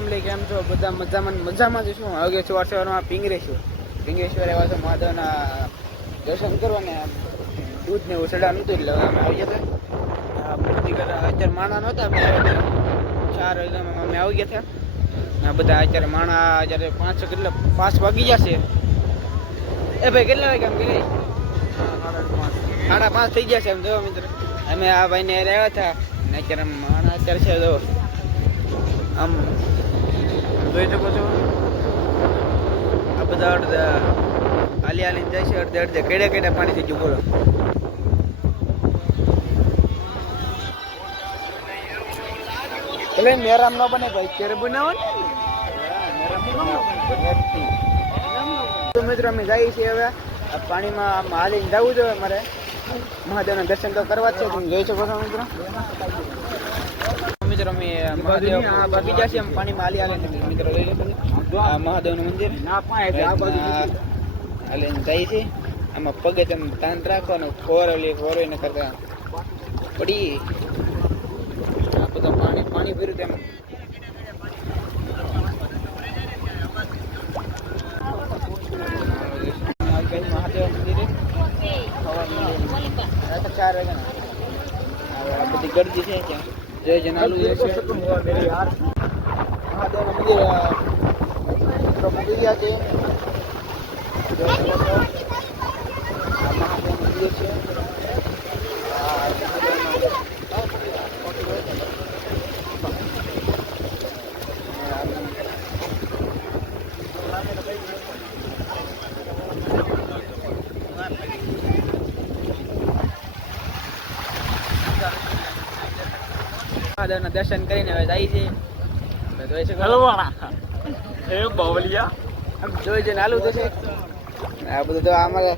Family કેમ છો બધા મજામાં મજામાં જ છું. હવે સવાર સવારમાં પિંગરેશ્વર પિંગરેશ્વર આવ્યા છો મહાદેવના દર્શન કરવા ને દૂધ ને ઉસડા નહોતું એટલે અમે આવી ગયા હતા. મૂર્તિ કરતા અત્યારે માણા નહોતા હતા. ચાર વાગે અમે આવી ગયા હતા. બધા અત્યારે માણા અત્યારે પાંચ કેટલા, પાંચ વાગી જશે. એ ભાઈ કેટલા વાગે આમ ગઈ સાડા પાંચ થઈ ગયા છે એમ જો મિત્ર. અમે આ ભાઈને રહ્યા હતા. ને અત્યારે માણા અત્યારે છે જો. આમ જોઈ શકો છો? આ બધા અડધા આલી આલી જાય છે, અડધે અડધે કેડે કેડે પાણી થઈ ગયું બોલો. એટલે મેરામ ન બને ભાઈ કેરે બનાવો ને. તો મિત્રો, અમે જઈએ છીએ હવે. પાણીમાં આમ હાલીને જવું જોઈએ મારે મહાદેવના દર્શન તો કરવા જ છે, તમે જોઈ શકો છો મિત્રો. મિત્રો અમે પાણીમાં હાલી મિત્રો શકો મહાદેવનું મંદિર. હાલીને જઈએ છીએ આમાં પગે તમે તાન રાખવાનું ફોર ઓલી ફોર કરતા. પડી. આ બધા પાણી પાણી ભર્યું તેમ. મહાદેવ મંદિરે રાત્રે ચાર વાગ્યાના હવે આ બધી ગરજી છે ત્યાં. જય જનાલુ મંદિર છે મંદિર છે. મહાદેવના દર્શન કરીને હવે જાય છે. એ બાવલિયા. આમ જોઈ જઈને હાલું તો છે આ બધું તો અમારે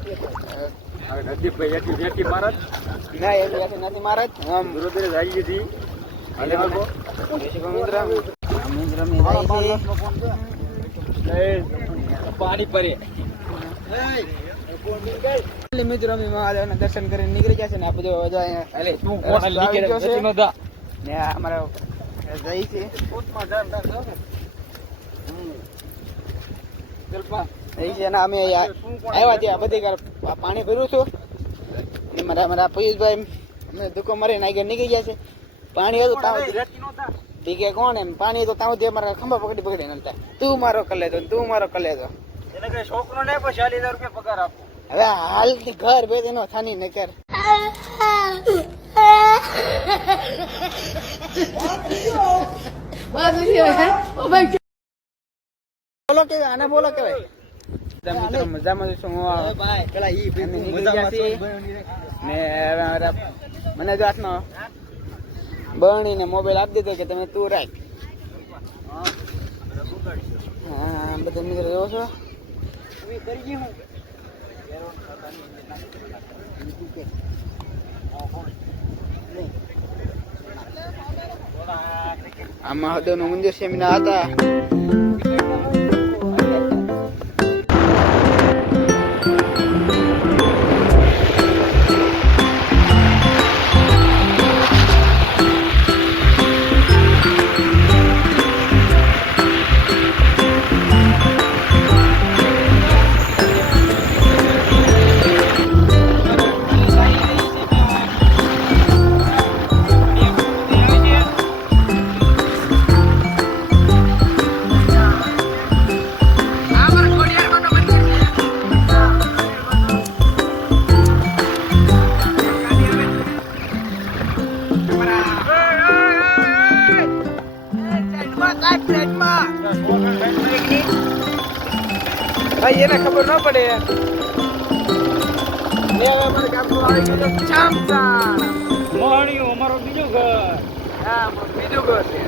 નદીભાઈ એથી જેથી મહારાજ ના એમ નથી નથી મહારાજ આમ રુદ્ર જાય છે. પાણી પરે એટલે મિત્રો મહાદેવના દર્શન કરીને નીકળી ગયા છે ને આ બધું ને અમારા જઈ છે. જઈ છે ને અમે આવ્યા ત્યાં બધી પાણી ભર્યું છું. ને મારા મારા પિયુષભાઈ અમે દુકો મારીને આગળ નીકળી ગયા છે. પાણી હતું તાવ પીકે કોણ એમ? પાણી તો તાવ મારા ખંભા પકડી પકડી નતા તું મારો કલે તો તું મારો કલે તો. છોકરો ને પણ ચાલીસ હજાર રૂપિયા પગાર આપો. હવે હાલ ઘર બે દિનો થાની નકર. કર બોલો કે આને બોલો કેવાય મિત્રો મજામાં જ છું હું પેલા ઈ છીએ. ને હવે મને જો હાથનો બરણી મોબાઈલ આપી દીધો કે તમે તું રાખ. હા બધા મિત્રો જોવો છો? આ મહાદેવનું મંદિર છે એમના હતા ભાઈ એને ખબર ન પડે. એ હવે અમારે ગામનું આવી અમારો બીજું ઘર. હા બીજું ઘર છે.